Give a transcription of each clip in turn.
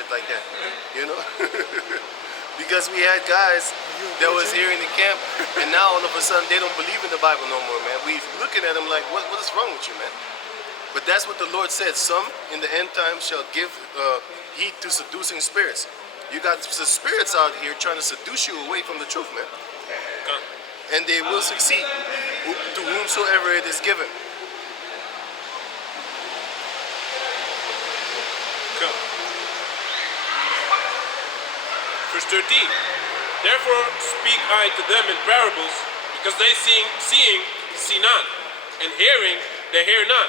shit like that, you know? Because we had guys that was here in the camp, and now all of a sudden they don't believe in the Bible no more, man. We looking at them like, what is wrong with you, man? But that's what the Lord said. Some in the end time shall give heed to seducing spirits. You got the spirits out here trying to seduce you away from the truth, man. And they will succeed to whomsoever it is given. Verse 13. Therefore speak I to them in parables, because they seeing see not, and hearing they hear not,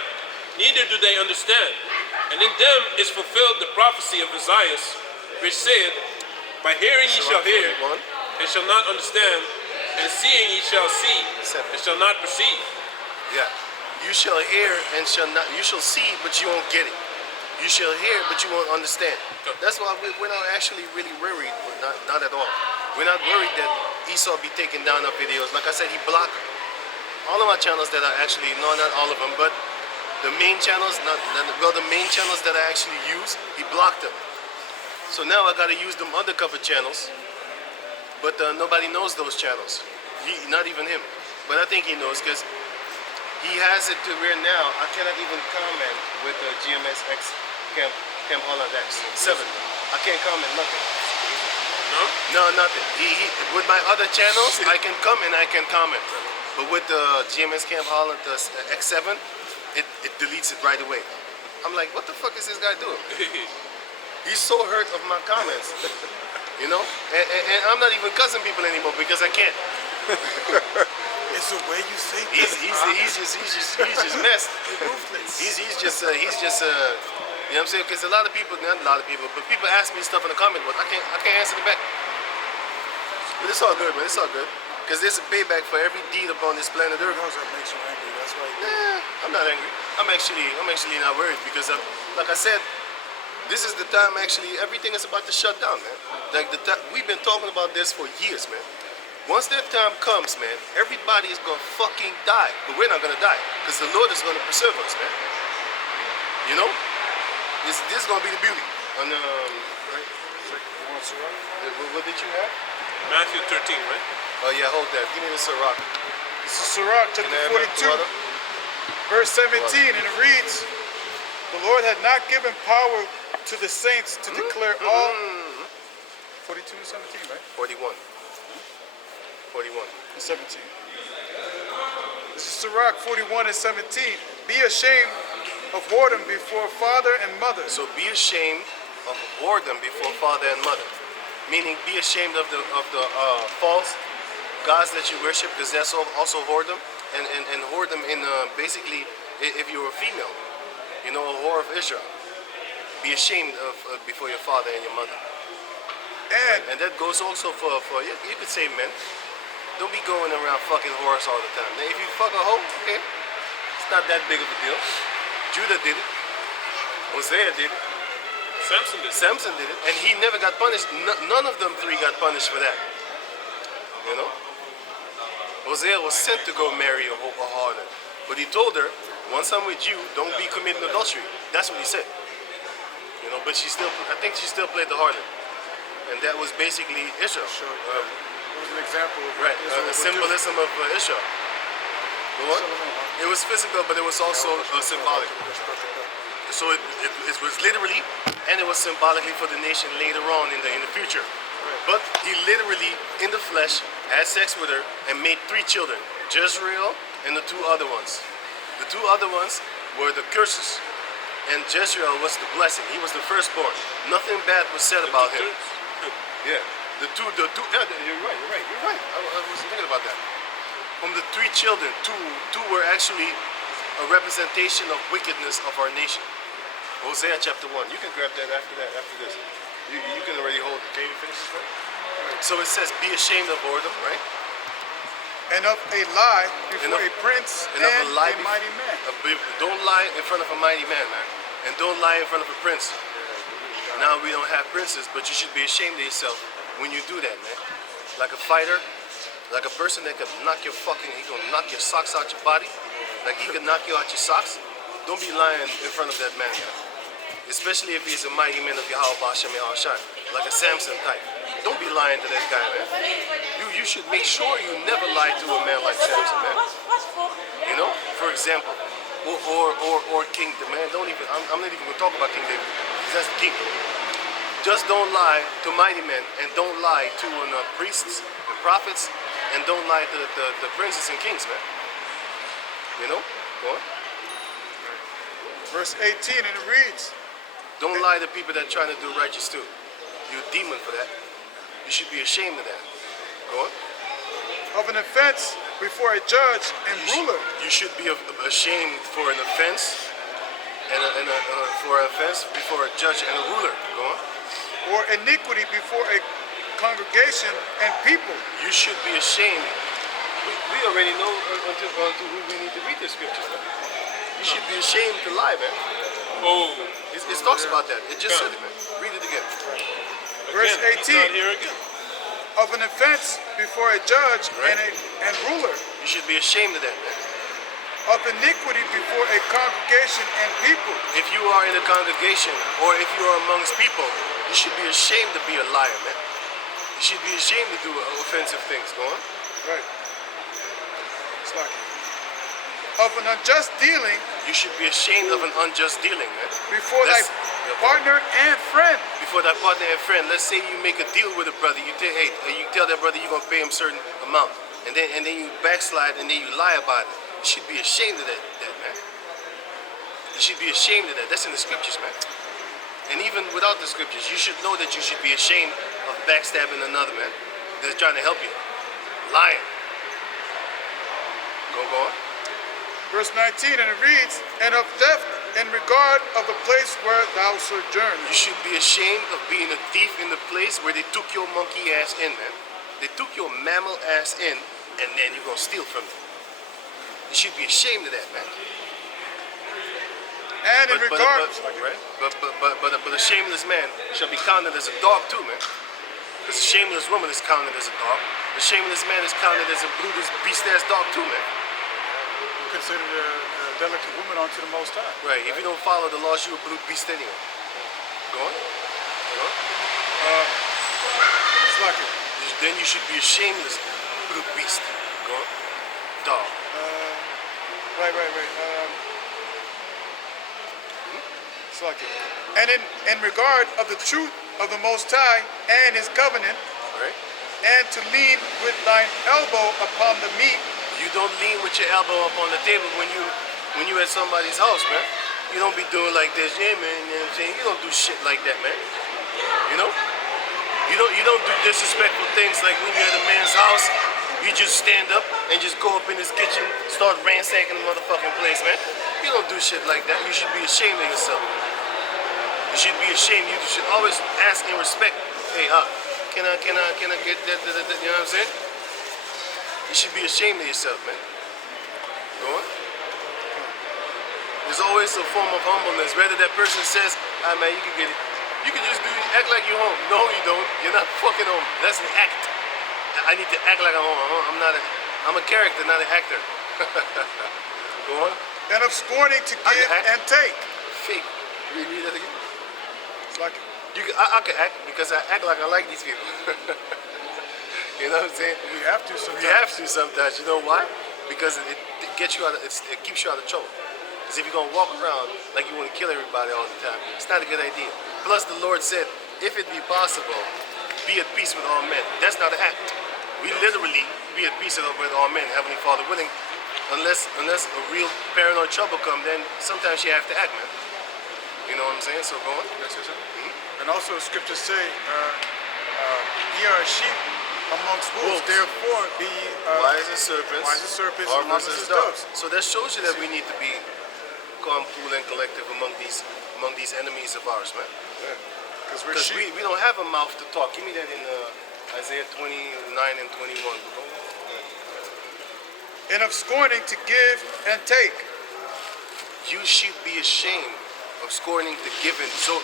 neither do they understand. And in them is fulfilled the prophecy of Isaiah, which saith, By hearing ye shall hear, and shall not understand, and seeing ye shall see, and shall not perceive. Yeah. You shall hear and shall not, you shall see, but you won't get it. You shall hear, but you won't understand. That's why we're not actually really worried. Not at all. We're not worried that Esau be taking down our videos. Like I said, he blocked all of my channels that are actually, no, not all of them, but the main channels, the main channels that I actually use, he blocked them. So now I gotta use them undercover channels, but nobody knows those channels. Not even him. But I think he knows, because he has it to where now I cannot even comment with the GMS X Camp Holland X7. I can't comment nothing. No? No, nothing. With my other channels, I can come and I can comment. But with the GMS Camp Holland X7, it deletes it right away. I'm like, what the fuck is this guy doing? He's so hurt of my comments, you know? And I'm not even cussing people anymore because I can't. It's the way you say He's just messed. He's just you know what I'm saying? Because a lot of people, not a lot of people, but people ask me stuff in the comment, but I can't answer them back. But it's all good, man. It's all good. Because there's a payback for every deed upon this planet Earth. That makes you angry. That's why. I'm not angry. I'm actually not worried because, like I said, this is the time. Actually, everything is about to shut down, man. Like we've been talking about this for years, man. Once that time comes, man, everybody is gonna fucking die, but we're not gonna die because the Lord is gonna preserve us, man. You know, this is gonna be the beauty. And right? What did you have? Matthew 13, right? Oh yeah, hold that. Give me the Sirach. This is Sirach chapter 42, verse 17, and it reads, "The Lord had not given power to the saints to declare all." 42 and 17, right? 41. 41. And 17. This is Sirach 41 and 17. Be ashamed of whoredom before father and mother. So be ashamed of whoredom before father and mother. Meaning be ashamed of the false gods that you worship, because that's also whoredom. And whoredom in basically, if you're a female, you know, a whore of Israel. Be ashamed of before your father and your mother. And that goes also for you could say men. Don't be going around fucking whores all the time. Now, if you fuck a hoe, okay, it's not that big of a deal. Judah did it. Hosea did it. Samson did it. And he never got punished. None of them three got punished for that. You know? Hosea was sent to go marry a harlot. But he told her, once I'm with you, don't be committing adultery. That's what he said. You know, but I think she still played the harlot. And that was basically Israel. Sure. It was an example of right, a symbolism of Israel. What? It was physical, but it was also symbolic. So it was literally, and it was symbolically for the nation later on in the future. Right. But he literally, in the flesh, had sex with her and made 3 children, Jezreel and the 2 other ones. The 2 other ones were the curses, and Jezreel was the blessing. He was the firstborn. Nothing bad was said about him. Yeah. The two, yeah, you're right. I was thinking about that. From the 3 children, two were actually a representation of wickedness of our nation. Hosea chapter 1. You can grab that after this. You can already hold it. Can you finish this one? So it says, be ashamed of whoredom, right? And of a lie before a prince and a mighty man. Don't lie in front of a mighty man, man. And don't lie in front of a prince. Now we don't have princes, but you should be ashamed of yourself when you do that, man. Like a fighter, like a person that can knock your he can knock your socks out your body, like he can knock you out your socks. Don't be lying in front of that man, man. Especially if he's a mighty man of Yahweh Bashem Yahushai, like a Samson type. Don't be lying to that guy, man. You should make sure you never lie to a man like Samson, man. You know, for example, or King, the man. Don't even. I'm not even gonna talk about King David, because that's the king. Just don't lie to mighty men, and don't lie to priests and prophets, and don't lie to the princes and kings, man. You know, go on. Verse 18, and it reads, Don't lie to people that are trying to do righteous too. You're a demon for that. You should be ashamed of that. Go on. of an offense before a judge and ruler. You should be ashamed for an offense for an offense before a judge and a ruler. Go on. Or iniquity before a congregation and people. You should be ashamed. We already know unto who we need to read the scriptures. Man. You should be ashamed to lie, man. Oh, It talks about that. It just said it, man. Read it again. Verse again, it's not 18. here again. Of an offense before a judge Right. and ruler. You should be ashamed of that, man. Of iniquity before a congregation and people. If you are in a congregation or if you are amongst people, you should be ashamed to be a liar, man. You should be ashamed to do offensive things. Go on. Right. It's like of an unjust dealing You should be ashamed of an unjust dealing, man. before thy That's- partner and friend. Before that partner and friend, let's say you make a deal with a brother. You tell, hey, you tell that brother you're gonna pay him a certain amount, and then you backslide and then you lie about it. You should be ashamed of that, man. You should be ashamed of that. That's in the scriptures, man. And even without the scriptures, you should know that you should be ashamed of backstabbing another man that's trying to help you. Lying. Go on. Verse 19, and it reads, and of theft in regard of the place where thou sojournest. You should be ashamed of being a thief in the place where they took your monkey ass in, man. They took your mammal ass in, and then you're gonna steal from them. You should be ashamed of that, man. And in regard, right? But a shameless man shall be counted as a dog too, man. Because a shameless woman is counted as a dog. A shameless man is counted as a brutish beast-ass dog too, man. considered a delicate woman unto the Most High. Right. If you don't follow the laws, you're a brute beast anyway. Go on. Go on. It's like it. Then you should be a shameless brute beast. Go on. Dog. Right. It's like it. And in regard of the truth of the Most High and His covenant, Right. and to lean with thine elbow upon the meat. You don't lean with your elbow up on the table when you at somebody's house, man. You don't be doing like this, yeah, man. You know what I'm saying? You don't do shit like that, man. You know? You don't do disrespectful things like when you're at a man's house. You just stand up and just go up in his kitchen, start ransacking the motherfucking place, man. You don't do shit like that. You should be ashamed of yourself. You should be ashamed. You should always ask in respect. Hey, can I get that? You know what I'm saying? You should be ashamed of yourself, man. Go on. There's always a form of humbleness. Whether that person says, ah, man, you can get it. You can just act like you're home. No, you don't. You're not fucking home. That's an act. I need to act like I'm home. I'm a character, not an actor. Go on. And of scorning to give and take. Fake. Read that again. It's like I can act because I act like I like these people. You know what I'm saying? we have to sometimes. You have to sometimes. You know why? Because it gets you out. It keeps you out of trouble. Because if you're gonna walk around like you want to kill everybody all the time, it's not a good idea. Plus, the Lord said, "If it be possible, be at peace with all men." That's not an act. We literally be at peace with all men, Heavenly Father willing. Unless a real paranoid trouble come, then sometimes you have to act, man. You know what I'm saying? So go on. Yes, sir. And also the scriptures say, ye are sheep amongst wolves, therefore be Wise as serpents, harmless as doves. So that shows you that we need to be calm, cool, and collective among these enemies of ours, man. Because we're Because sheep. we don't have a mouth to talk. Give me that in Isaiah 29 and 21. And of scorning to give and take. You should be ashamed of scorning to give in. So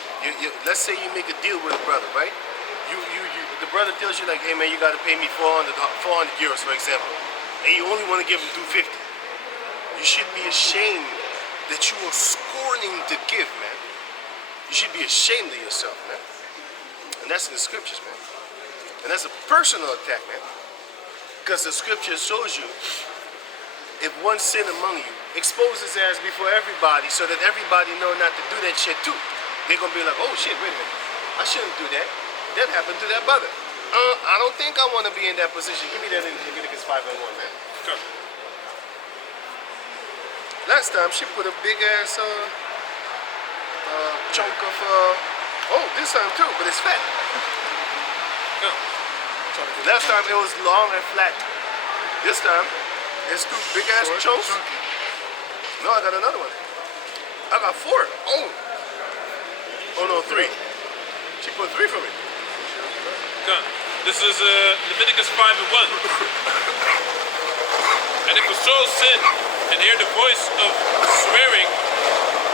let's say you make a deal with a brother, right? The brother tells you like, hey man, you got to pay me 400 euros, for example, and you only want to give him 250. You should be ashamed that you are scorning to give, man. You should be ashamed of yourself, man. And that's in the scriptures, man. And that's a personal attack, man. Because the scripture shows you, if one sin among you, expose his ass before everybody so that everybody know not to do that shit too. They're going to be like, oh shit, wait a minute. I shouldn't do that. That happened to that brother. I don't think I want to be in that position. Give me that in Leviticus 5 and 1, man. Come. Last time she put a big ass chunk of, oh, this time too, but it's fat. Come. Last time it was long and flat. This time, it's two big ass chunks. No, I got another one. I got 4. Oh no, 3. She put 3 for me. Come. This is Leviticus 5 and 1. And if a soul sin and hear the voice of swearing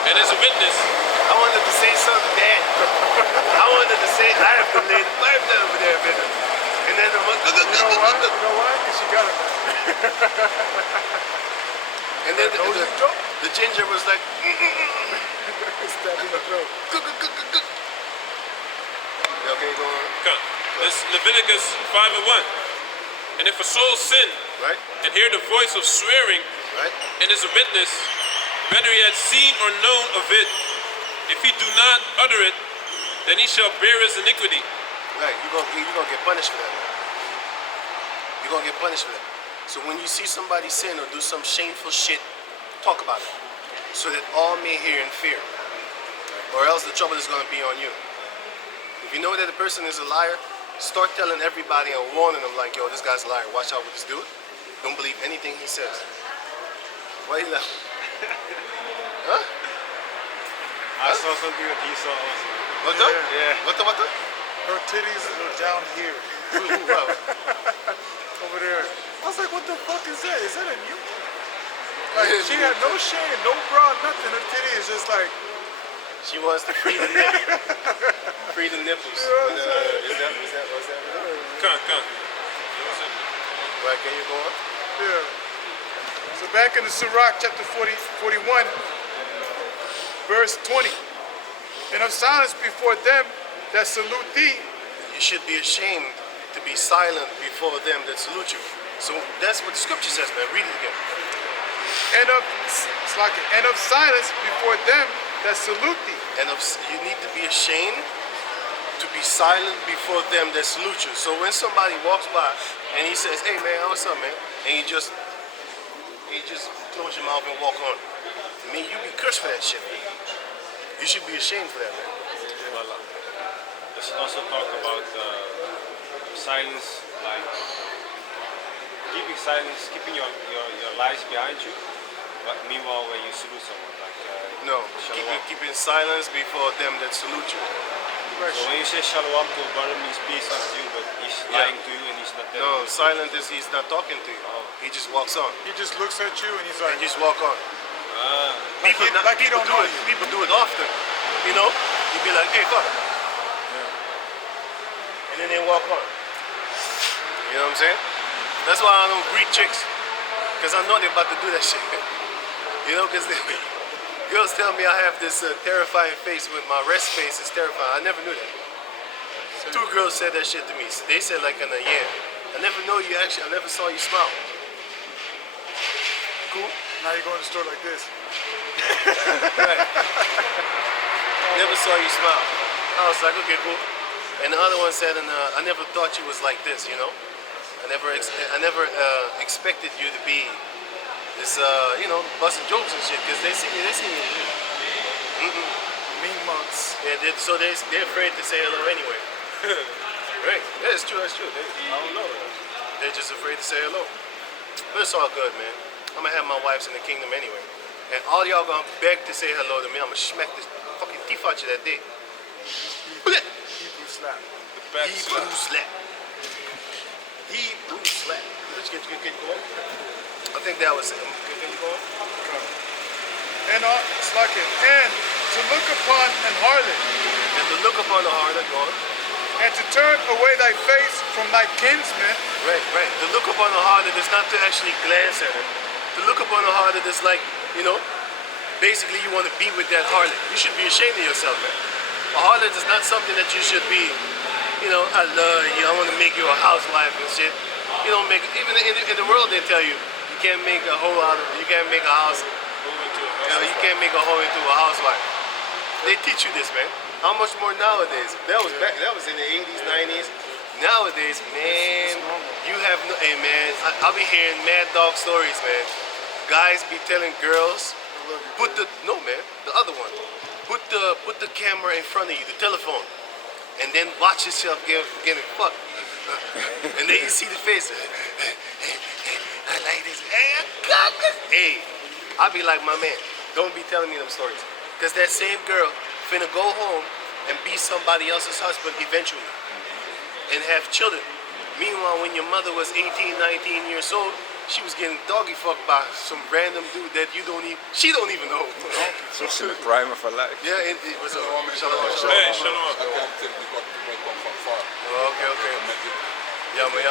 and is a witness, I wanted to say something bad. I wanted to say I have to lay the pipe down over there, man. And then I'm like, You know why? Because she got it, man. and then the ginger was like, Stab in the throat. okay, go on. come. This is Leviticus 5 and 1. And if a soul sin Right? and hear the voice of swearing Right? and is a witness, whether he had seen or known of it, if he do not utter it, then he shall bear his iniquity. Right. You're gonna get punished for that, man. You're gonna get punished for that. So when you see somebody sin or do some shameful shit, talk about it. So that all may hear and fear. Or else the trouble is gonna be on you. If you know that the person is a liar, start telling everybody and warning them like, yo, this guy's a liar. Watch out with this dude. Don't believe anything he says. Why you laughing? Huh? I saw something that he saw also. What the? Yeah. What the? Her titties are down here. Wow. Over there. I was like, what the fuck is that? Is that a new? Like, she had no shame, no bra, nothing. Her titty is just like, She wants to free the nipple. Free the nipples. But, was that? Come. Right, can you go on? yeah. So back in the Sirach, chapter 41, verse 20. And of silence before them that salute thee. You should be ashamed to be silent before them that salute you. So that's what the scripture says, man. Read it again. And of silence before them that salute thee. And you need to be ashamed to be silent before them that salute you. So when somebody walks by and he says, hey man, what's up, man? And you just close your mouth and walk on. I mean, you be cursed for that shit, man. You should be ashamed for that, man. Well, let's also talk about silence, like keeping silence, keeping your lies behind you. But meanwhile, when you salute someone, like No, shalom. keeping silence before them that salute you. So when you say shalom to a brother, means peace unto you, but he's lying to you and he's not telling No, you. silent is he's not talking to you. He just walks on. He just looks at you and he's like, And just walk on. Like he People don't do know it. you. People do it often. You know, you'd be like, "Hey, fuck," and then they walk on. You know what I'm saying? That's why I don't greet chicks, because I know they're about to do that shit. You know, because girls tell me I have this terrifying face with my rest face is terrifying. I never knew that. 2 girls said that shit to me. They said like in a year. I never know you actually. I never saw you smile. Cool. now you go in the store like this. Right. Never saw you smile. I was like, okay, cool. And the other one said, I never thought you was like this, you know. I never expected you to be this, busting jokes and shit, because they see me. Mean mugs. Yeah, so they're afraid to say hello anyway. Right? Yeah, it's true. I don't know. They're just afraid to say hello. But it's all good, man. I'm gonna have my wives in the kingdom anyway. And all y'all gonna beg to say hello to me. I'm gonna smack this fucking teeth out you that day. Hebrew slap. The back Hebrew slap. slap. Hebrew slap. Can you go on? I think that was it. Can you go on? And it's like it. And to look upon an harlot, And to look upon the harlot, go on. and to turn away thy face from thy kinsman, Right. To look upon the harlot is not to actually glance at her. To look upon the harlot is like, basically you want to be with that harlot. You should be ashamed of yourself, man. A harlot is not something that you should be, you know, I love you, I want to make you a housewife and shit. You don't make, even in the world they tell you, you can't make a hoe out of, you can't make a house, you know, you can't make a hoe into a housewife. They teach you this, man. How much more nowadays? That was back, that was in the 80s, 90s. Nowadays, man, you have no, hey man, I'll be hearing mad dog stories, man. Guys be telling girls, put the, no man, the other one. Put the camera in front of you, the telephone, and then watch yourself getting fucked. And then you see the face. I like this. Hey, I got this. Hey, I'll be like, my man, don't be telling me them stories. Because that same girl finna go home and be somebody else's husband eventually. And have children. Meanwhile, when your mother was 18, 19 years old, she was getting doggy fucked by some random dude that you don't even, she don't even know. She's in the prime of her life. Yeah, it was a shalom. Hey, shalom. Okay. Jammer.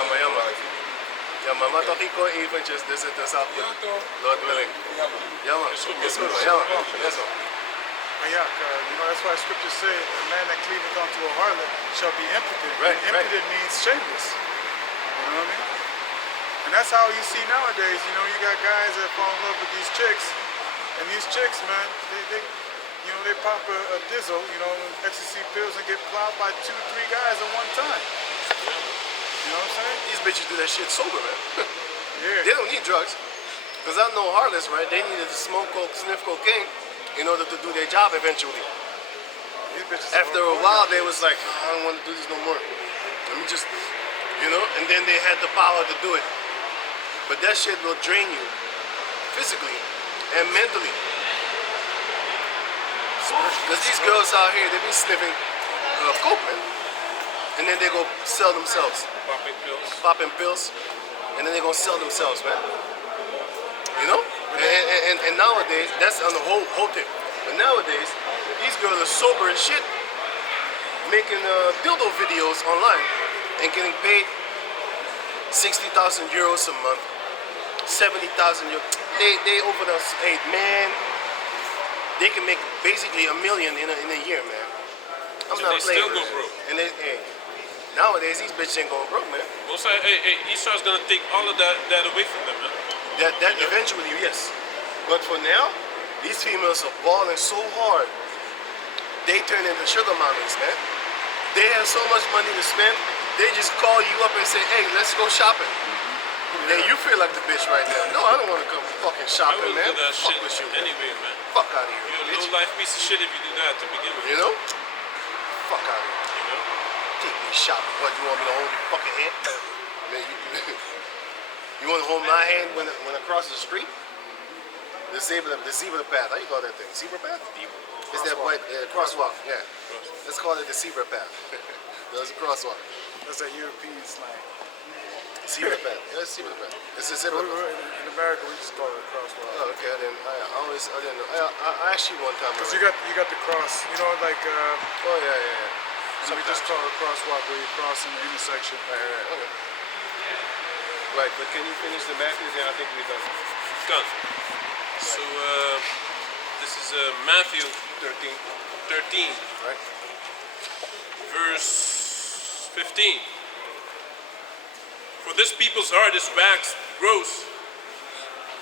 Jammer, maar toch ik kon eventjes, dus het is afge... Lord willing. Jammer, is goed, jammer. Yes, sir. But yeah, you know, that's why scriptures say, a man that cleaveth unto a harlot shall be impotent. Right, And impotent means shameless. You know what I mean? And that's how you see nowadays, you know, you got guys that fall in love with these chicks, and these chicks, man, they you know, they pop a dizzle, you know, ecstasy pills and get plowed by 2, 3 guys at one time. You know what I'm saying? These bitches do that shit sober, man. Yeah. They don't need drugs. Because I know harlots, right? They needed to smoke coke, sniff cocaine in order to do their job eventually. These bitches After a while, they was like, I don't want to do this no more. Let me just, you know, and then they had the power to do it. But that shit will drain you physically and mentally. Because these girls out here, they be sniffing coke, man. And then they go sell themselves. Popping pills. And then they gonna sell themselves, man. You know? And nowadays, that's on the whole tip. But nowadays, these girls are sober as shit, making dildo videos online and getting paid 60,000 euros a month, 70,000 euros. They open us, hey man, they can make basically $1 million in a year, man. I'm So not they playing still with go it. broke. And hey, nowadays these bitches ain't going broke, man. Most Esau's gonna take all of that away from them, man. That eventually, yes. But for now, these females are balling so hard, they turn into sugar mommies, man. They have so much money to spend, they just call you up and say, hey, let's go shopping. Then you feel like the bitch right now. No, I don't want to come fucking I shopping, wouldn't man. do that Fuck shit with you, man. anyway, man. Fuck out of here, You're a bitch. low life piece of shit if you do that to begin with. You know? Fuck out of here. You know? Take me shopping. What, you want me to hold your fucking hand? Man, you want to hold my hand when I cross the street? The zebra path. How you call that thing? Zebra path? It's that white crosswalk. Yeah. Let's call it the zebra path. There's a crosswalk. That's that European slang. Zebra path. Yeah, it's zebra path. It's a zebra path. In America, we just call it a crosswalk. Oh, okay. I didn't know. I actually one time. Cause you got the cross, you know, like Oh yeah. so we just call it a crosswalk where you cross in the intersection. Right. Okay. Right, but can you finish the Matthew? Yeah, I think we're done. Done. So this is Matthew 13. 13, Right. verse 15. For this people's heart is waxed gross.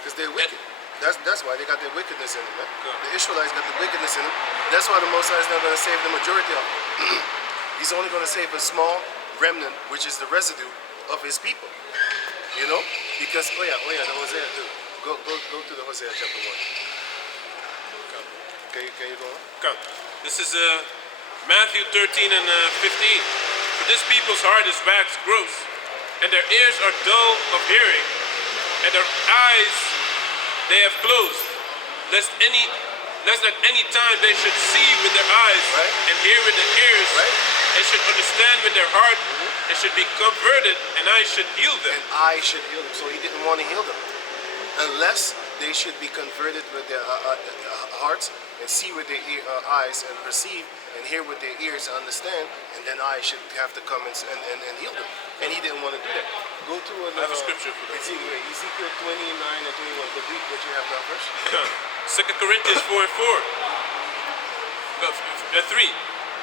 Because they're wicked. That's why they got their wickedness in them, man. Good. The Israelites got the wickedness in them. That's why the Most High is not going to save the majority of them. He's only going to save a small remnant, which is the residue of his people. You know? Because, oh yeah, the Hosea too. Go to the Hosea chapter 1. Can you go on? Come. This is Matthew 13 and 15. For this people's heart is waxed gross, and their ears are dull of hearing, and their eyes they have closed, lest at any time they should see with their eyes, Right. and hear with their ears, Right. and should understand with their heart, and should be converted, and I should heal them. And I should heal them. So he didn't want to heal them. Unless they should be converted with their hearts and see with their eyes and perceive and hear with their ears and understand, and then I should have to come and heal them. And he didn't want to do that. Go to I have a scripture for that. Ezekiel 29 and 21. The Greek that you have now first. 2 Corinthians 4 and 4. 3.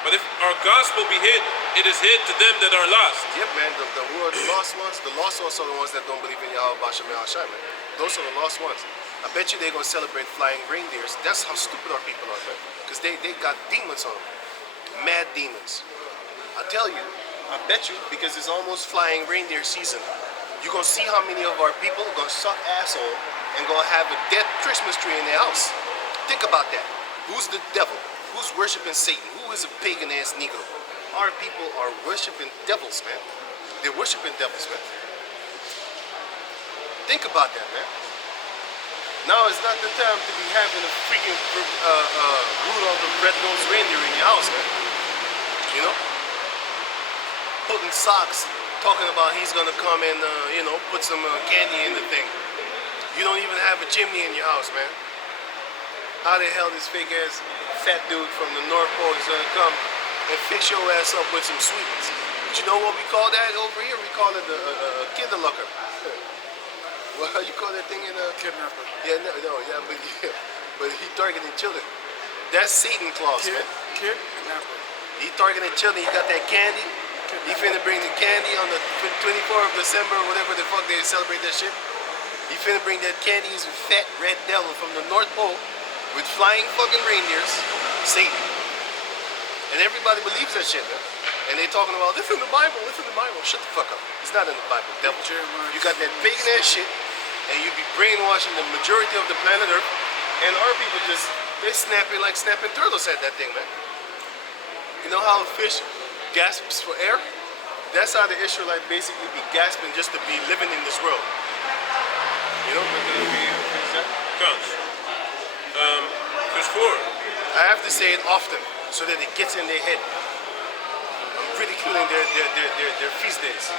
But if our gospel be hid, it is hid to them that are lost. Yeah, man, the who are the lost ones are the ones that don't believe in Yahweh Bashem Yahushai, man. Those are the lost ones. I bet you they're going to celebrate flying reindeers. That's how stupid our people are, man. Because they got demons on them. Mad demons. I tell you, I bet you, because it's almost flying reindeer season, you're going to see how many of our people are going to suck asshole and going to have a dead Christmas tree in their house. Think about that. Who's the devil? Who's worshiping Satan? Who is a pagan-ass Negro? Our people are worshiping devils, man. They're worshiping devils, man. Think about that, man. Now is not the time to be having a freaking Rudolph the Red-Nosed Reindeer in your house, man. You know? Putting socks, talking about he's gonna come and, you know, put some candy in the thing. You don't even have a chimney in your house, man. How the hell this fake-ass fat dude from the North Pole is gonna come and fix your ass up with some sweets? But you know what we call that over here? We call it a kinderlucker. Well, how you call that thing in a Kidnapper. yeah, but he targeting children. That's Satan Claus, man. Kidnapper. He targeting children. He got that candy. He finna bring the candy on the 24th of December, whatever the fuck they celebrate that shit. He finna bring that candy. He's a fat red devil from the North Pole with flying fucking reindeers. Satan. And everybody believes that shit, man. And they talking about this in the Bible. This in the Bible. Shut the fuck up. It's not in the Bible, devil. You got that pagan ass shit. And you be brainwashing the majority of the planet Earth, and our people they snapping like snapping turtles at that thing, man. You know how a fish gasps for air? That's how the Israelite basically be gasping just to be living in this world. You know? Comes. Verse 4. I have to say it often so that it gets in their head. I'm ridiculing their feast days.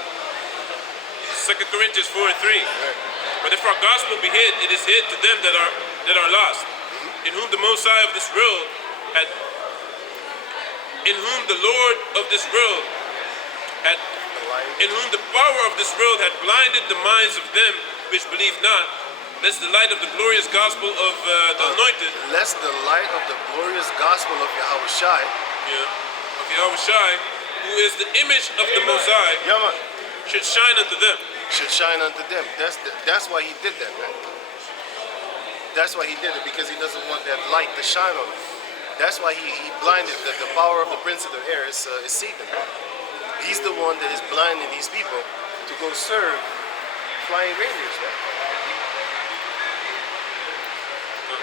2 Corinthians 4:3. But if our gospel be hid, it is hid to them that are lost, in whom the Most High of this world in whom the Lord of this world in whom the power of this world had blinded the minds of them which believe not, lest the light of the glorious gospel of the anointed, Lest the light of the glorious gospel of Yahushai, who is the image of the Most High, should shine unto them. should shine unto them. That's why he did that, man. That's why he did it, because he doesn't want that light to shine on them. That's why he blinded the power of the prince of the air is Satan. He's the one that is blinding these people to go serve flying reindeers, man.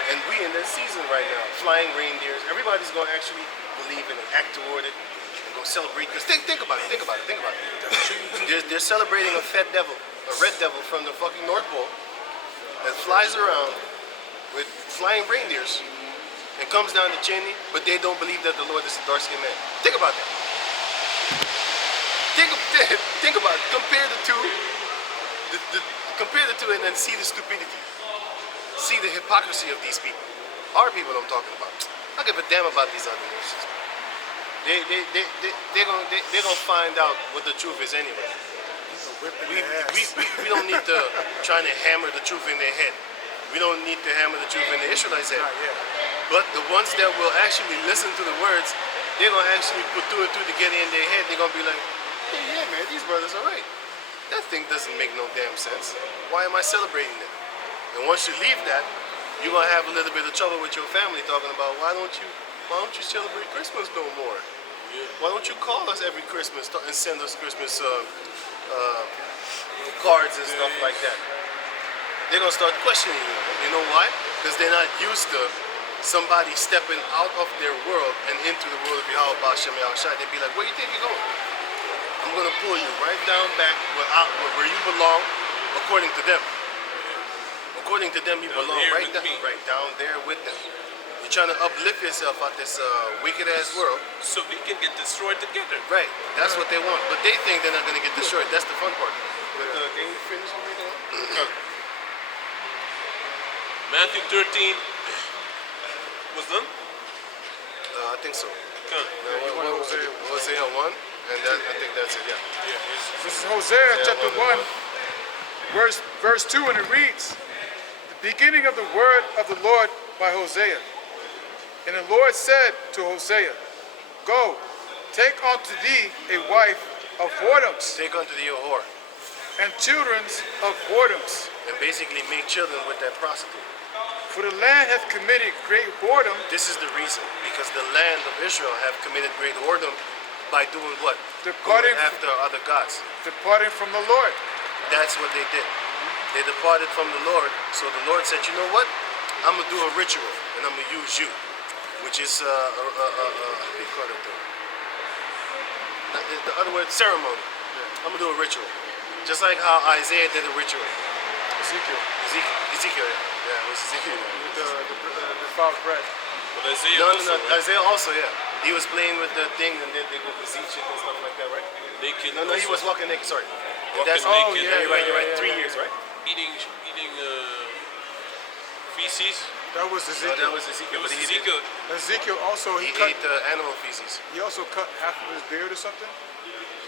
And we in this season right now, flying reindeers. Everybody's gonna actually believe in and act toward it. Go celebrate this. Think about it. They're celebrating a fat devil, a red devil from the fucking North Pole that flies around with flying reindeers and comes down the chimney, but they don't believe that the Lord is a dark-skinned man. Think about that. Think about it. Compare the two. Compare the two and then see the stupidity. See the hypocrisy of these people. Our people I'm talking about. I don't give a damn about these other nations. They're gonna find out what the truth is anyway. We don't need to try to hammer the truth in their head. We don't need to hammer the truth in the Israelites' head. But the ones that will actually listen to the words, they're gonna actually put two and two together in their head. They're gonna be like, hey, yeah, man, these brothers are right. That thing doesn't make no damn sense. Why am I celebrating it? And once you leave that, you're gonna have a little bit of trouble with your family talking about why don't you celebrate Christmas no more? Why don't you call us every Christmas and send us Christmas cards and stuff like that? They're gonna start questioning you. You know why? Because they're not used to somebody stepping out of their world and into the world of Yahweh Bashem Yahushai. They'd be like, where you think you're going? I'm gonna pull you right down back where you belong, according to them. According to them, you belong right down there with them. You're trying to uplift yourself out this wicked ass world, so we can get destroyed together. right? That's what they want, but they think they're not gonna get destroyed. That's the fun part. But can you finish everything? Matthew 13 was done. I think so. Come. Hosea 1, and I think that's it. Yeah. This is Hosea chapter 1, verse 2, and it reads, the beginning of the word of the Lord by Hosea. And the Lord said to Hosea, go, Take unto thee a wife of whoredoms, Take unto thee a whore. and children of whoredoms. And basically make children with that prostitute. For the land hath committed great whoredom, This is the reason. Because the land of Israel have committed great whoredom by doing what? Departing Going after other gods. departing from the Lord. That's what they did. They departed from the Lord. So the Lord said, you know what? I'm going to do a ritual. And I'm going to use you. Which is, what do you call it? The other word, ceremony. I'm going to do a ritual. Just like how Isaiah did a ritual. Ezekiel, Ezekiel, yeah. Yeah, it was Ezekiel. with the defiled bread. But Isaiah No, also, right? Isaiah also, yeah. He was playing with the thing and then they go beseech it and stuff like that, right? Naked. No, he also. was walking naked, sorry. Walking That's, naked. yeah, you're right, yeah, 3 yeah. years, right? Eating feces. That was No, Ezekiel. that was Ezekiel, It was but he, Ezekiel. Ezekiel also he cut. ate animal feces, He also cut half of his beard or something,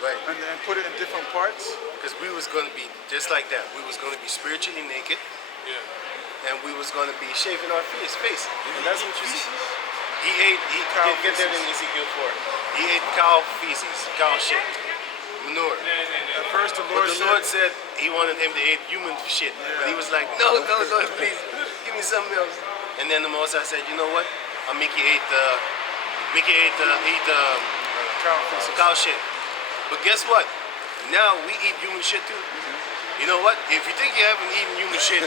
right? and then put it in different parts. Because we was going to be just like that. We was going to be spiritually naked, Yeah. and we was going to be shaving our face. And that's what you see. He ate, Cow get that in feces. Ezekiel 4. He ate cow feces, cow shit, manure. At first, the But Lord the said, Lord said he wanted him to eat human shit. But he was like, no, please, give me something else. And then the Moses said, you know what? I'll make you eat cow feces. cow shit. But guess what? Now we eat human shit too. You know what? If you think you haven't eaten human shit,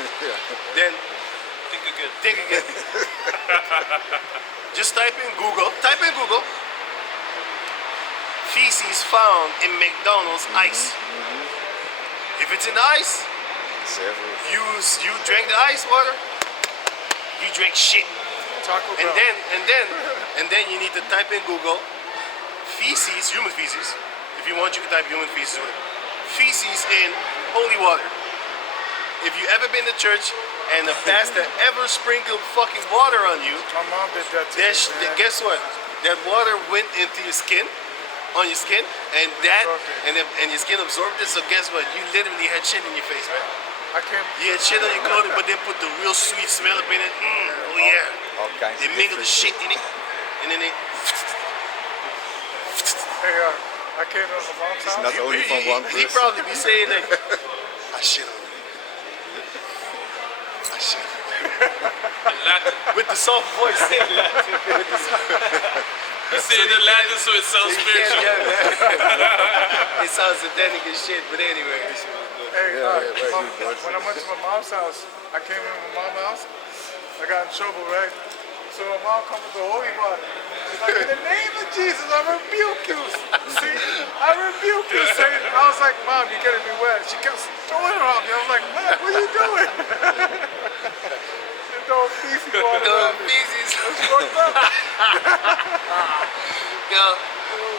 then Think again. think again. Just type in Google. Feces found in McDonald's ice. If it's in the ice, Several. you drank the ice water. You drank shit. Taco And Bell. then you need to type in Google feces, human feces. If you want, you can type human feces with it. Feces in holy water. If you ever been to church and the pastor ever sprinkled fucking water on you, My mom did that to that me, man. guess what? That water went into your skin, on your skin, and and your skin absorbed it. So guess what? You literally had shit in your face, man. I can't. You had shit on your clothing, but then put the real sweet smell up in it. Oh yeah. All kinds They of mingle the different shit in it, and then they. Hey, I came to my mom's house. not only from one He person. probably be saying like, I shit on you. I shit. In Latin. With the soft voice. You say it in Latin so it sounds spiritual. It sounds satanic as shit, but anyway. Hey, right. when I went to my mom's house, I came in my mom's house. I got in trouble, right? So my mom come with the holy water. She's like, in the name of Jesus, I rebuke you. See, I rebuke you, Satan. I was like, Mom, you're getting me wet. She kept throwing it on me. I was like, Mom, what are you doing? You're throwing feces water on me. Feces. It's fucked up. Yo,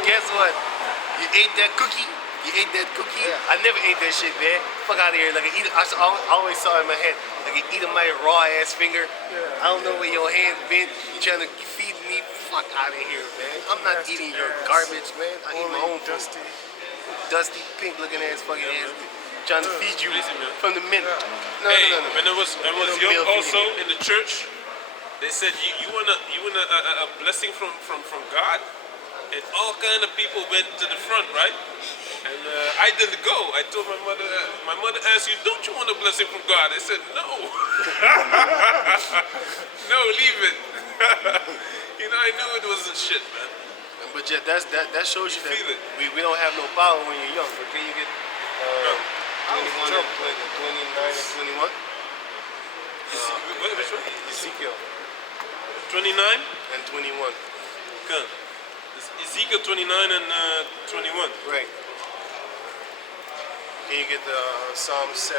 guess what? You ate that cookie? You ate that cookie? I never ate that shit, man. Fuck out of here. Like I always saw in my head, like you eat my raw ass finger. I don't know where your hand been. You trying to feed me? Fuck out of here, man. I'm not Nasty eating your ass. garbage, man. I eat my Holy, own food. dusty. Pink looking ass fucking ass. Trying to feed you Crazy, man. from the mint. No, Hey, no. when I was No young male also feeding. in the church, they said you want a blessing from God, and all kind of people went to the front, right? And I didn't go. I told my mother asked you, don't you want a blessing from God? I said, no. No, leave it. You know, I knew it wasn't shit, man. But yeah, that shows you that Feel it. we don't have no power when you're young. But can you get 21 and 29 and 21? Which one? Ezekiel 29? and 21. Okay. Ezekiel 29 and 21. Right. Can you get Psalm 73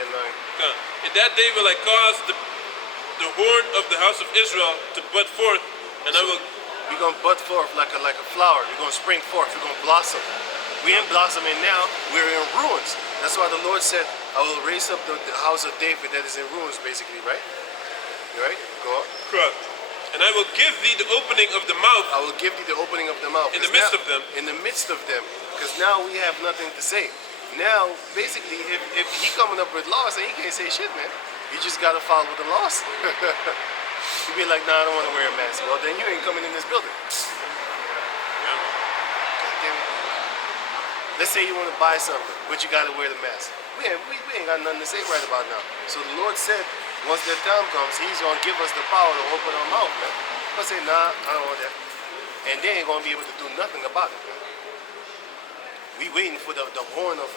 and 9? Okay. In that day will I cause the horn of the house of Israel to bud forth, and I will. We're gonna bud forth like a flower. We're gonna spring forth. We're gonna blossom. We ain't blossoming now. We're in ruins. That's why the Lord said, "I will raise up the house of David that is in ruins." Basically, right? You right? Go on. Correct. And I will give thee the opening of the mouth. I will give thee the opening of the mouth. In the 'Cause midst now- of them. In the midst of them. Because now we have nothing to say. Now, basically, if he coming up with laws, then he can't say shit, man. You just gotta follow the laws. You be like, nah, I don't want to wear a mask. Well, then you ain't coming in this building. Yeah. Let's say you want to buy something, but you got to wear the mask. We ain't got nothing to say right about now. So the Lord said, once that time comes, He's going to give us the power to open our mouth, man. I say, nah, I don't want that. And they ain't going to be able to do nothing about it, man. We waiting for the horn of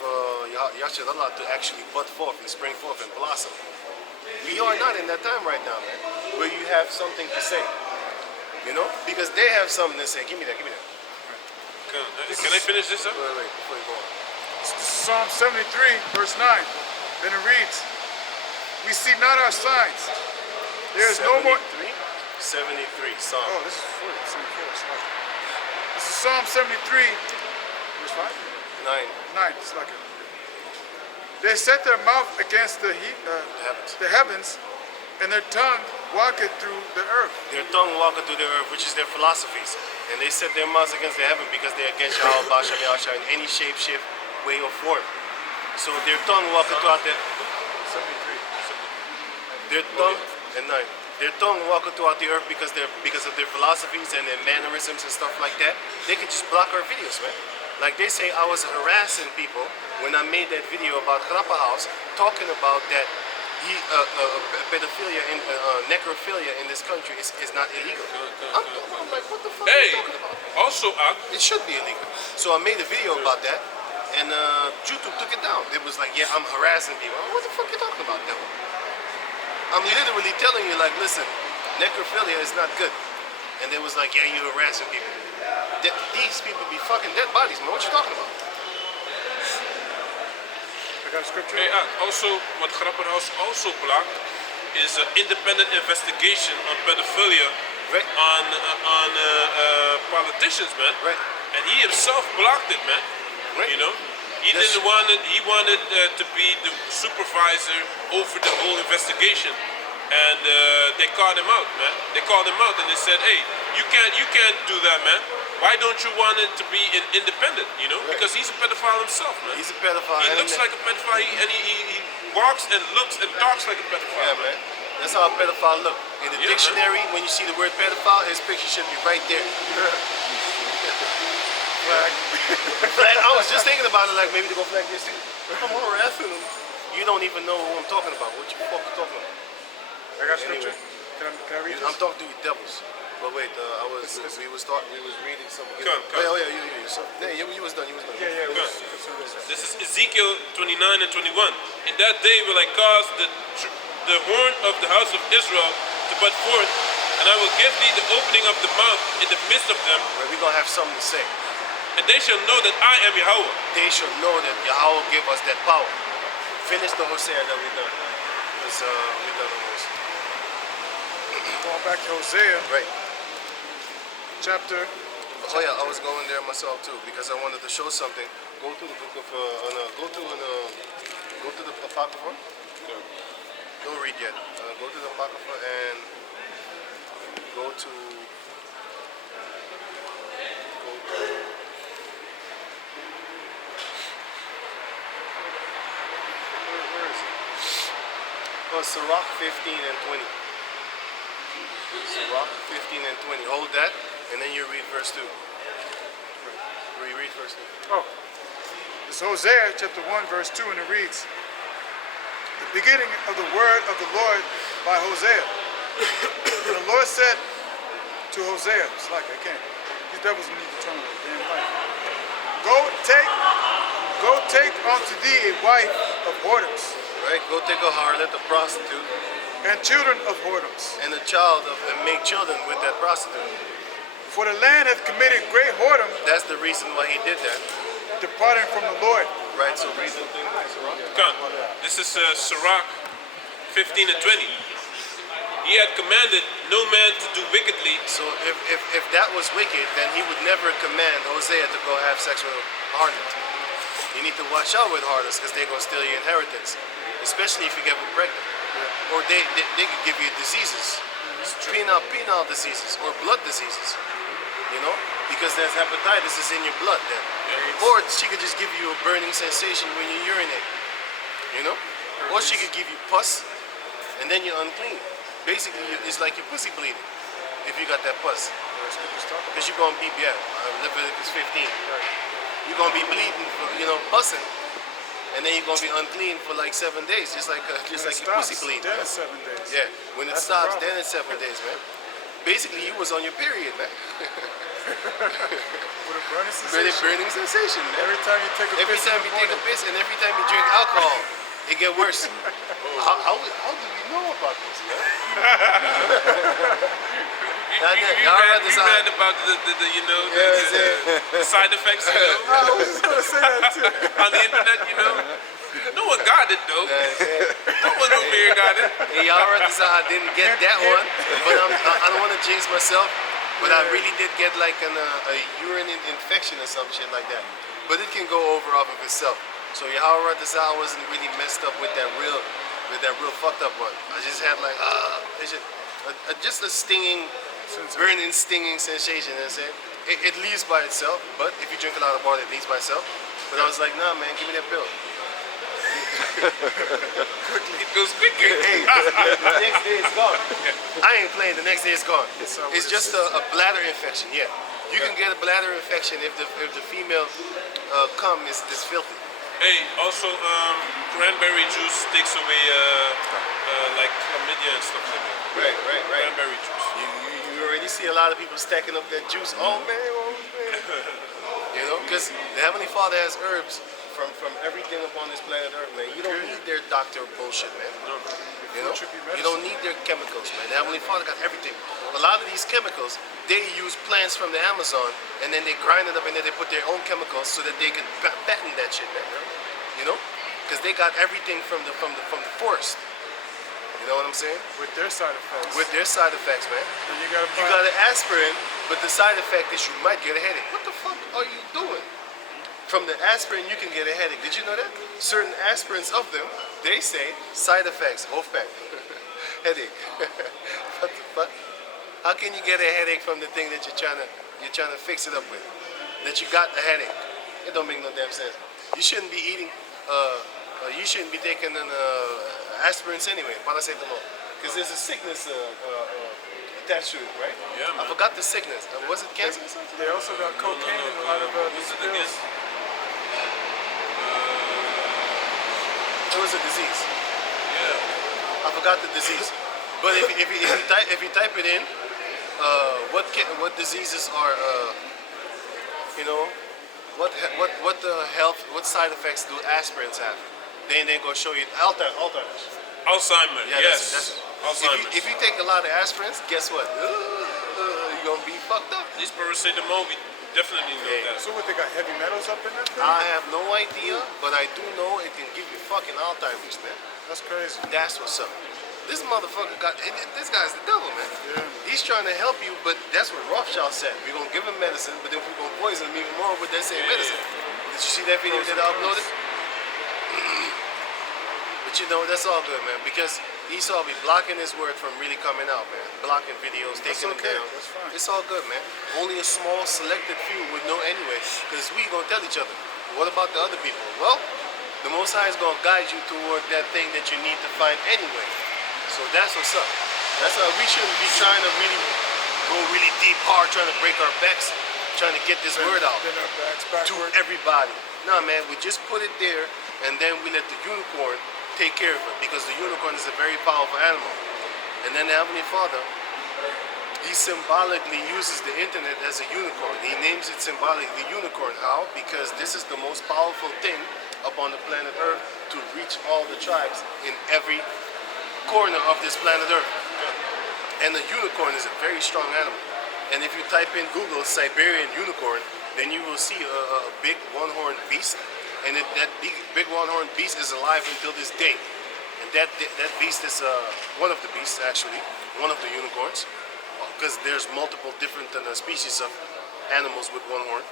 Yasharallah to actually bud forth and spring forth and blossom. We are not in that time right now, man, where you have something to say. You know? Because they have something to say. Give me that, give me that. Can I finish this up? Wait, before you go on. Psalm 73, verse 9. Then it reads, we see not our signs. There is no more. 73, Psalm. Oh, this is 74. Sorry. This is Psalm 73, verse 5? 9. It's like it. They set their mouth against the heavens, and their tongue walketh through the earth. Their tongue walketh through the earth, which is their philosophies. And they set their mouths against the heaven because they're against Yahweh Bashem Yahshua in any shape, shift, way, or form. So their tongue walketh throughout the 73. their tongue and 9. Their tongue walketh throughout the earth because of their philosophies and their mannerisms and stuff like that. They can just block our videos, man. Like they say, I was harassing people when I made that video about Grappa House, talking about that pedophilia and necrophilia in this country is not illegal. I'm like, what the fuck are you talking about? Also, It should be illegal. So I made a video about that, and YouTube took it down. It was like, yeah, I'm harassing people. What the fuck are you talking about, devil? I'm literally telling you, like, listen, necrophilia is not good. And they was like, yeah, you harassing people. These people be fucking dead bodies, man. What you talking about? I got a scripture. hey, also, what Grapperhaus also blocked is an independent investigation on pedophilia Right. on politicians, man. Right. And he himself blocked it, man. Right. You know, he That's- didn't want it. He wanted to be the supervisor over the whole investigation, and they called him out, man. They called him out and they said, "Hey, you can't do that, man. Why don't you want it to be independent? You know, Right. because he's a pedophile himself, man. He's a pedophile. He and looks like a pedophile, he walks and looks and talks like a pedophile. Yeah, man. That's how a pedophile look. In the Yeah, dictionary, when you see the word pedophile, his picture should be right there. Flag. I was just thinking about it, like maybe to go flag this too. I'm harassing him. You don't even know who I'm talking about. What you fucking talking about? I got a Anyway. scripture. Can I read I'm this? talking to you devils. But wait, we was reading something. Come. Oh yeah, you. So, yeah, you was done. You was done. Yeah. Good. This is Ezekiel 29 and 21. In that day will I cause the horn of the house of Israel to bud forth, and I will give thee the opening of the mouth in the midst of them, Right, we gonna have something to say. and they shall know that I am Yahweh. They should know that Yahweh gave us that power. Finish the Hosea that we done. Because we done almost. Going back to Hosea, Right. chapter. Oh yeah, I was going there myself too because I wanted to show something. Go to the book of go to the Apocrypha. Don't read yet. Go to the Apocrypha and go to Where is it? Sirach 15 and 20. Sirach 15 and 20. Hold that, and then you read verse 2. Read verse 2. Oh, this is Hosea chapter 1, verse 2, and it reads, the beginning of the word of the Lord by Hosea. And the Lord said to Hosea, it's like I can't. These devils need to turn on the damn light. Go take unto thee a wife of whoredoms, Right? Go take a harlot, a prostitute, and children of whoredoms. and a child of, and make children with that prostitute. For the land hath committed great whoredom, That's the reason why he did that. departing from the Lord. Right? So read the thing. Sirach. Come. This is Sirach 15 and 20. He had commanded no man to do wickedly. So if that was wicked, then he would never command Hosea to go have sex with a harlot. You need to watch out with harlots because they're going to steal your inheritance, especially if you get them pregnant. Or they could give you diseases, penile diseases or blood diseases, you know, because there's hepatitis is in your blood then. Or she could just give you a burning sensation when you urinate, you know, or she could give you pus and then you're unclean. Basically, it's like your pussy bleeding if you got that pus. Because you're going to be, Leviticus 15. you're gonna be bleeding, pussing, and then you're gonna be unclean for like 7 days, just like When your it pussy stops, bleed. then it's 7 days. Yeah, when it That's the stops, problem. then it's 7 days, man. Basically, you was on your period, man. With a burning Burning, sensation. burning sensation, man. Every time you take a Every piss in time the you take a morning. piss and every time you drink alcohol, it get worse. How do we know about this, man? You Y'all read, read this you out. read about the side effects, I was just gonna say that too. on the internet, No one got it though. No one over here got it. Hey, y'all read this out. I didn't get that one, but I don't want to jinx myself. But I really did get like a urine infection or some shit like that. But it can go over off of itself. So Yahweh Ratazal wasn't really messed up with that real fucked up one. I just had like just a stinging, burning, stinging sensation. And it leaves by itself. But if you drink a lot of water, it leaves by itself. But I was like, nah, man, give me that pill. It goes quicker. Hey, the next day it's gone. I ain't playing. The next day it's gone. It's just a bladder infection. Yeah, you can get a bladder infection if the female cum is filthy. Hey, also, cranberry juice takes away like chlamydia and stuff like that. Right. Cranberry juice. You already see a lot of people stacking up that juice. Oh man. Because the Heavenly Father has herbs from everything upon this planet Earth, man. You don't need their doctor bullshit, man. You don't need their chemicals, man. The Heavenly Father got everything. A lot of these chemicals, they use plants from the Amazon, and then they grind it up, and then they put their own chemicals so that they can patent that shit, man. Because they got everything from the forest. You know what I'm saying? With their side effects. With their side effects, man. And you You got an aspirin, but the side effect is you might get a headache. What the fuck are you doing? From the aspirin, you can get a headache. Did you know that? Certain aspirins of them, they say side effects, Wolfpack, headache. What the fuck? How can you get a headache from the thing that you're trying to fix it up with? That you got a headache? It don't make no damn sense. You shouldn't be eating. You shouldn't be taking an aspirins anyway, paracetamol, because there's a sickness attached to it, right? Yeah, I man. forgot the sickness. Was it cancer or something? They also got cocaine and a lot of What's these it again? pills. It was a disease. Yeah. I forgot the disease. But if you type it in, what diseases are what side effects do aspirins have? Then they're gonna show you Alzheimer's. Alzheimer's. Yeah, Yes. that's Alzheimer's. if you take a lot of aspirins, guess what? You're gonna be fucked up. This paracetamol, we definitely know Yeah. that. So what, they got heavy metals up in that thing? I have no idea, but I do know it can give you fucking Alzheimer's, man. That's crazy. That's what's up. This motherfucker this guy's the devil, man. Yeah. He's trying to help you, but that's what Rothschild said. We're gonna give him medicine, but then we're gonna poison him even more with that same medicine. Did you see that video that I uploaded? But that's all good, man, because Esau be blocking his word from really coming out, man. Blocking videos, taking them okay. down. That's fine. It's all good, man. Only a small selected few would know anyway, because we gonna tell each other. What about the other people? Well, the Most High is gonna guide you toward that thing that you need to find anyway. So that's what's up. That's why we shouldn't be trying to really go really deep, hard, trying to break our backs, trying to get this word out Bend our backs to backward. everybody. Nah, man, we just put it there, and then we let the unicorn take care of it, because the unicorn is a very powerful animal. And then the Heavenly Father, he symbolically uses the internet as a unicorn. He names it symbolically unicorn. How? Because this is the most powerful thing upon the planet Earth to reach all the tribes in every corner of this planet Earth. And the unicorn is a very strong animal. And if you type in Google Siberian unicorn, then you will see a big one-horned beast. And that big one-horned beast is alive until this day. And that beast is one of the beasts, actually, one of the unicorns, because there's multiple different species of animals with one horn.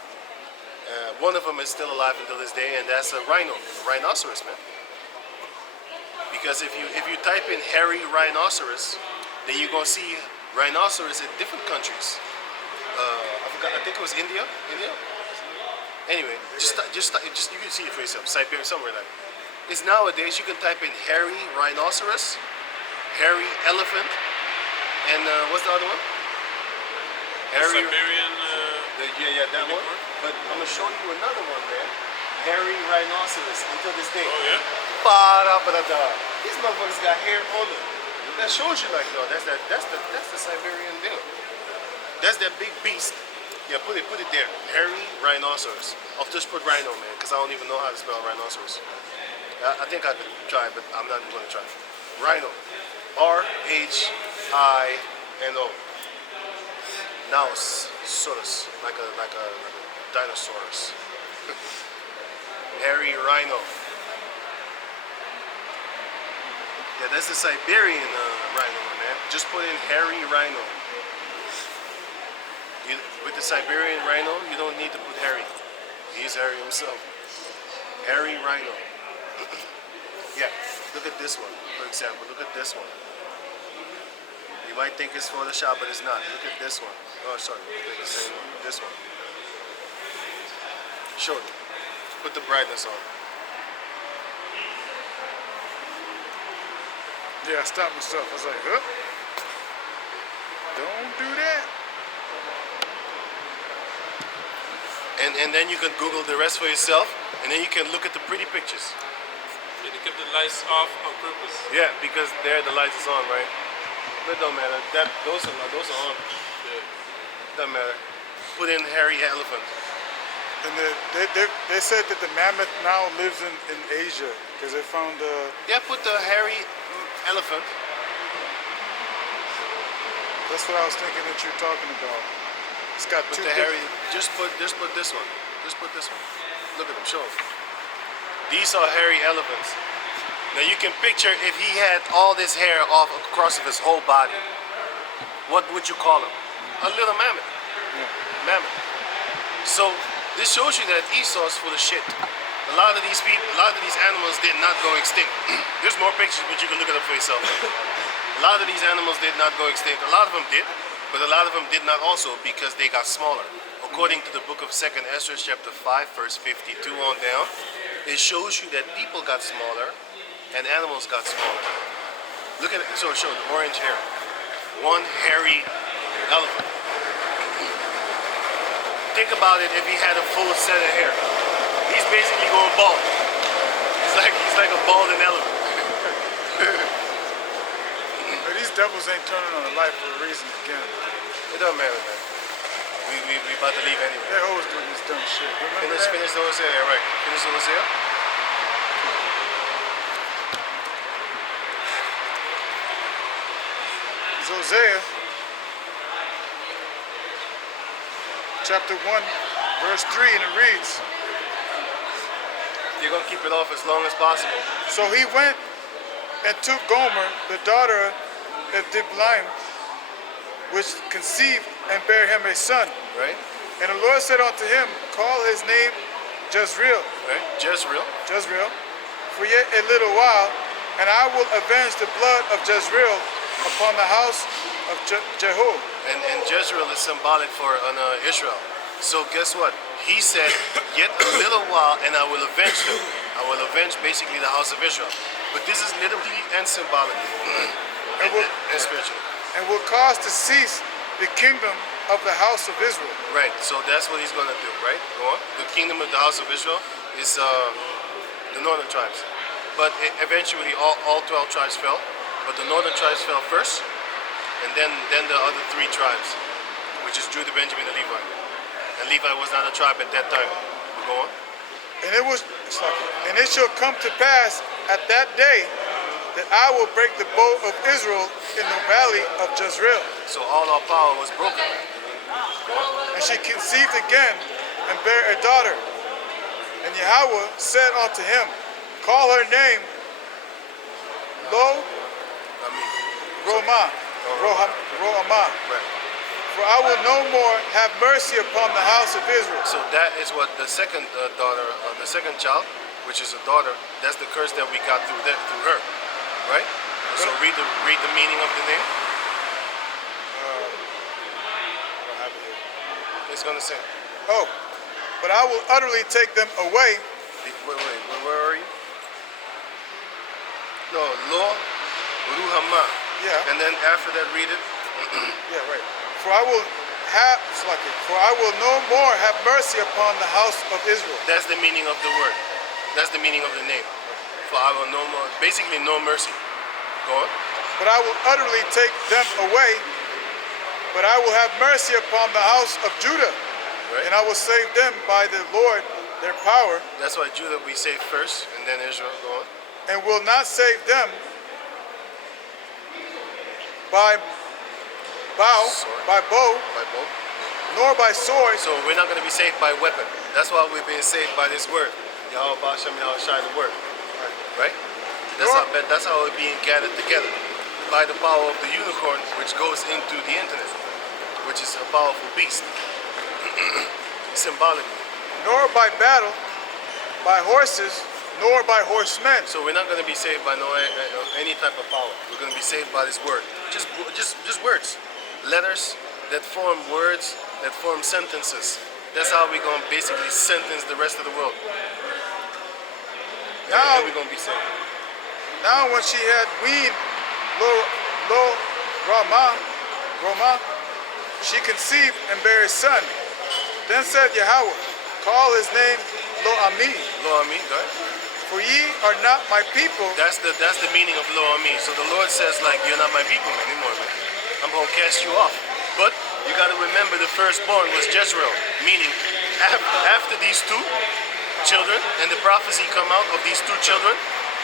One of them is still alive until this day, and that's a rhinoceros, man. Because if you type in hairy rhinoceros, then you're gonna see rhinoceros in different countries. I think it was India. Anyway, just you can see it for yourself. Siberia, somewhere like. It's nowadays you can type in hairy rhinoceros, hairy elephant, and what's the other one? Hairy. Siberian. Yeah, that one. But I'm gonna show you another one, man. Hairy rhinoceros until this day. Oh, yeah? Ba-da-ba-da-da. These motherfuckers got hair on them. That shows you like, no, that's the Siberian deal. That's that big beast. Yeah, put it there. Hairy rhinoceros. I'll just put rhino, man, because I don't even know how to spell rhinoceros. I think I could try, but I'm not even gonna try. Rhino. R-H-I-N-O. Nausoros, like a dinosaurus. Hairy rhino. Yeah, that's the Siberian rhino, man. Just put in hairy rhino. With the Siberian rhino, you don't need to put hairy. He's hairy himself. Hairy rhino. Yeah, look at this one, for example. Look at this one. You might think it's Photoshop, but it's not. Look at this one. Oh, sorry, look at the same one. This one. Show it. Put the brightness on. Yeah, I stopped myself. I was like, huh? Don't do that. And then you can Google the rest for yourself, and then you can look at the pretty pictures. Did you keep the lights off on purpose? Yeah, because there the lights is on, right? But it don't matter. Those are on. Yeah. Doesn't matter. Put in hairy elephant. And they said that the mammoth now lives in Asia because they found Yeah, put the hairy elephant. that's what I was thinking that you're talking about. It's got Put two the big- hairy. Just put this one. Just put this one. Look at them. Show 'em. These are hairy elephants. Now you can picture if he had all this hair off across of his whole body. What would you call him? A little mammoth. Mammoth. So this shows you that Esau's full of shit. A lot of these people, a lot of these animals did not go extinct. There's more pictures, but you can look it up for yourself. A lot of these animals did not go extinct. A lot of them did, but a lot of them did not also because they got smaller. According to the book of 2nd Ezra, chapter 5, verse 52 on down, it shows you that people got smaller and animals got smaller. Look at it. So show the orange hair. One hairy elephant. Think about it if he had a full set of hair. He's basically going bald. He's like a balding elephant. But these devils ain't turning on the light for a reason again. It doesn't matter, man. We about to leave anyway. They're always doing this dumb shit. Remember that? Finish the Hosea, yeah, right. Finish the Hosea. It's Hosea, chapter 1, verse 3, and it reads, You're gonna keep it off as long as possible. So he went and took Gomer, the daughter of Diblaim, which conceived and bare him a son. Right? And the Lord said unto him, Call his name Jezreel, Right? Jezreel. for yet a little while, and I will avenge the blood of Jezreel upon the house of Jehu. And Jezreel is symbolic for Israel. So guess what? He said, yet a little while and I will avenge them. I will avenge basically the house of Israel. But this is literally and symbolically. and spiritually. And will cause to cease the kingdom of the house of Israel. Right, so that's what he's gonna do, right? Go on. The kingdom of the house of Israel is the northern tribes. But eventually all 12 tribes fell. But the northern tribes fell first, and then the other 3 tribes, which is Judah, Benjamin, and Levi. And Levi was not a tribe at that time. Go on. And it shall come to pass at that day that I will break the bow of Israel in the valley of Jezreel. So all our power was broken. And she conceived again and bare a daughter. And Yahweh said unto him, Call her name Lo Rohamah. Right. For I will no more have mercy upon the house of Israel. So that is what the second daughter, the second child, which is a daughter, that's the curse that we got through her, right? So read the meaning of the name. It's gonna say. Oh, but I will utterly take them away. Wait, where are you? No, Lo Ruhamah. Yeah. And then after that, read it. Yeah, right. For I will for I will no more have mercy upon the house of Israel. That's the meaning of the word. That's the meaning of the name. For I will no more, basically no mercy. Go on. But I will utterly take them away. But I will have mercy upon the house of Judah, Right? and I will save them by the Lord their power, That's why Judah we save first, and then Israel. Go on. and will not save them by Sword. bow, By both. nor by sword, So we're not going to be saved by weapon. That's why we're being saved by this word. Yahweh Bashem Yahweh Shai, the word. Right? That's how we're being gathered together. By the power of the unicorn, which goes into the internet, which is a powerful beast. Symbolically. nor by battle, by horses, nor by horsemen. So we're not going to be saved by any type of power. We're going to be saved by this word. Just words. Letters that form words, that form sentences. That's how we're going to basically sentence the rest of the world. Now- And we're going to be saved. Now when she had weaned Lo Rama, she conceived and bare a son. Then said Yahweh, call his name Lo Ami, Lo Ami, go ahead. for ye are not my people, That's the meaning of Lo Ami. So the Lord says, like, you're not my people anymore, man. I'm going to cast you off. But you got to remember the firstborn was Jezreel, meaning after these two children and the prophecy come out of these two children,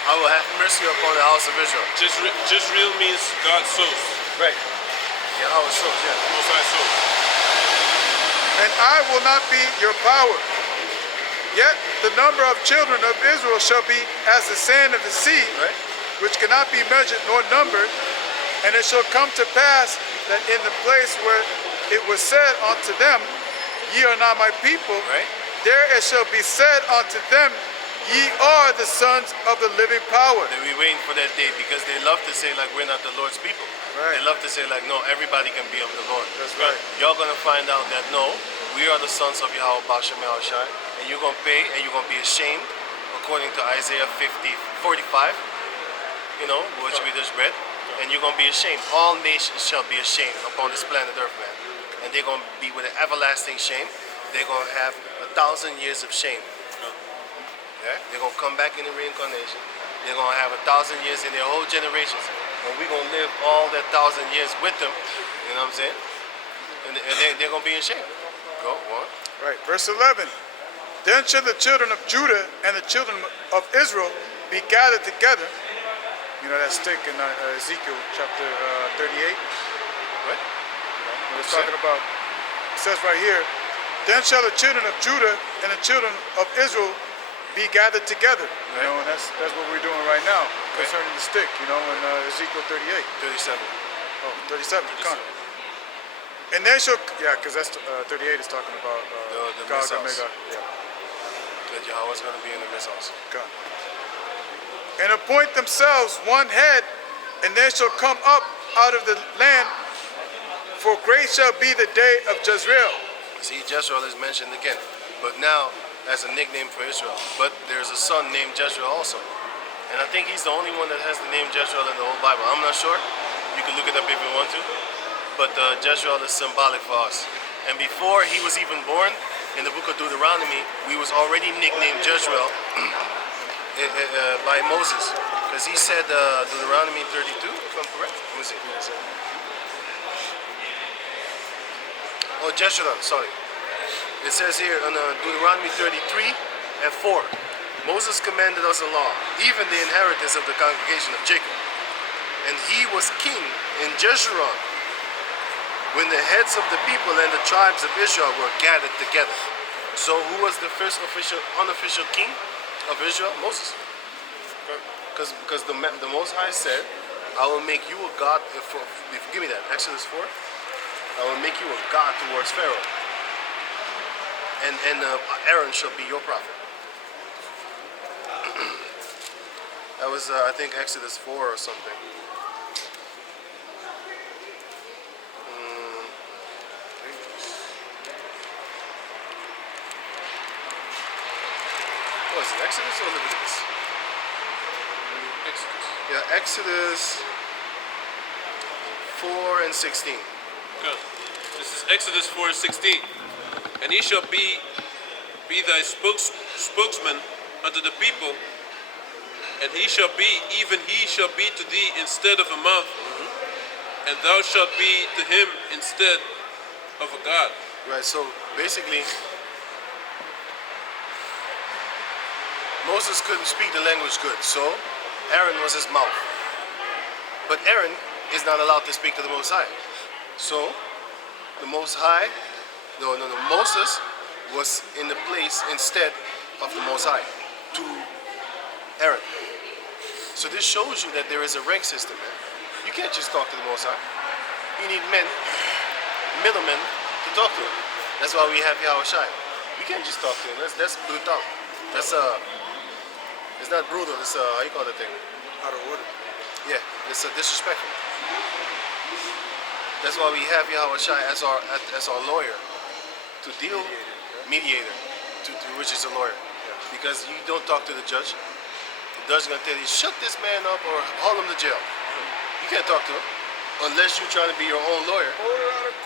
I will have mercy upon the house of Israel. Just real means God sows. Right. Yeah, how it shows, yeah. Most High sows. and I will not be your power. Yet the number of children of Israel shall be as the sand of the sea, Right? which cannot be measured nor numbered. And it shall come to pass that in the place where it was said unto them, ye are not my people, Right? there it shall be said unto them, ye are the sons of the living power. And we waiting for that day because they love to say like we're not the Lord's people. Right. They love to say like no, everybody can be of the Lord. That's right. Y'all gonna find out that no, we are the sons of Yahweh Bashem Yahweh Shai, and you're gonna pay and you're gonna be ashamed according to Isaiah 45, you know, which we just read. And you're gonna be ashamed. All nations shall be ashamed upon this planet Earth, man. And they're gonna be with an everlasting shame. They're gonna have 1,000 years of shame. Yeah? They're gonna come back in the reincarnation. They're gonna have 1,000 years in their whole generations. And we're gonna live all that 1,000 years with them. You know what I'm saying? And they're gonna be in shame. Go on. Right, verse 11. Then shall the children of Judah and the children of Israel be gathered together. You know that stick in Ezekiel chapter 38. What? It's talking about, it says right here, then shall the children of Judah and the children of Israel be gathered together. You know, and that's what we're doing right now concerning the stick, you know, in Ezekiel 38. 37. Oh, 37. Come on. And they shall, yeah, because that's 38 is talking about The Gog and missiles. Magog. Yeah. That Yahweh's gonna be in the missiles. God. And appoint themselves one head, and they shall come up out of the land, for great shall be the day of Jezreel. See, Jezreel is mentioned again, but now as a nickname for Israel. But there's a son named Jezreel also. And I think he's the only one that has the name Jezreel in the whole Bible. I'm not sure. You can look it up if you want to. But Jezreel is symbolic for us. And before he was even born, in the book of Deuteronomy, we was already nicknamed Jezreel by Moses. Because he said Deuteronomy 32, if I'm correct. Let me see. Oh, Jezreel, sorry. It says here in Deuteronomy 33 and 4, Moses commanded us a law, even the inheritance of the congregation of Jacob. And he was king in Jeshurun when the heads of the people and the tribes of Israel were gathered together. So who was the first unofficial king of Israel? Moses. Because the Most High said, I will make you a god, give me that, Exodus 4. I will make you a god towards Pharaoh. And Aaron shall be your prophet. That was, I think, Exodus 4 or something. What was it, Exodus or Leviticus? Exodus. Yeah, Exodus 4 and 16. Good. This is Exodus 4:16. And he shall be thy spokesman unto the people, and he shall be, even he shall be to thee instead of a mouth, and thou shalt be to him instead of a God. Right, so basically, Moses couldn't speak the language good, so Aaron was his mouth. But Aaron is not allowed to speak to the Most High. So the Most High, Moses was in the place instead of the Most High to Aaron. So this shows you that there is a rank system, man. You can't just talk to the Most High. You need men, middlemen, to talk to him. That's why we have Yahweh Shai. We can't just talk to him. That's brutal. That's it's not brutal. It's how you call that thing? Out of order. Yeah, it's disrespectful. That's why we have Yahweh Shai as our lawyer to deal, mediator, which is a lawyer. Because you don't talk to the judge. The judge is gonna tell you, shut this man up or haul him to jail. You can't talk to him unless you're trying to be your own lawyer.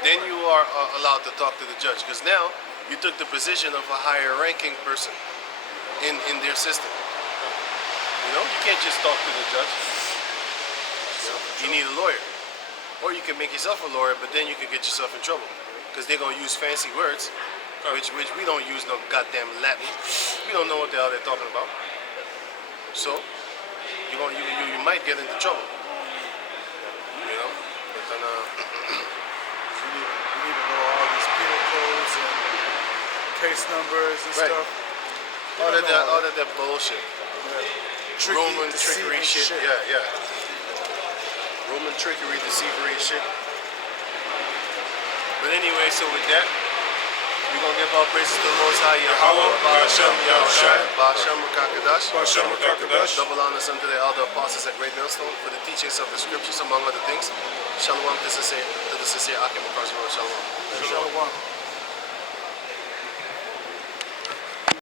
Then you are allowed to talk to the judge, because now you took the position of a higher ranking person in their system. You know, you can't just talk to the judge. You need a lawyer. Or you can make yourself a lawyer, but then you can get yourself in trouble, because they're going to use fancy words, which we don't use no goddamn Latin. We don't know what the hell they're talking about. So you might get into trouble. You know? But then, We need to know all these penal codes and case numbers and Right. stuff. all of that bullshit. Tricky, Roman trickery deceiving shit. Yeah. Roman trickery, deceivery shit. But anyway, so with that, we're going to give our praises to the Most High Yahweh, Ba'ashem, Yahushai, Ba'ashem, Rakakadash. Ba'ashem, Rakakadash. Double honors unto the elder apostles at Great Millstone for the teachings of the scriptures, among other things. Shalom to the sincere Akim Shalom. Shalom.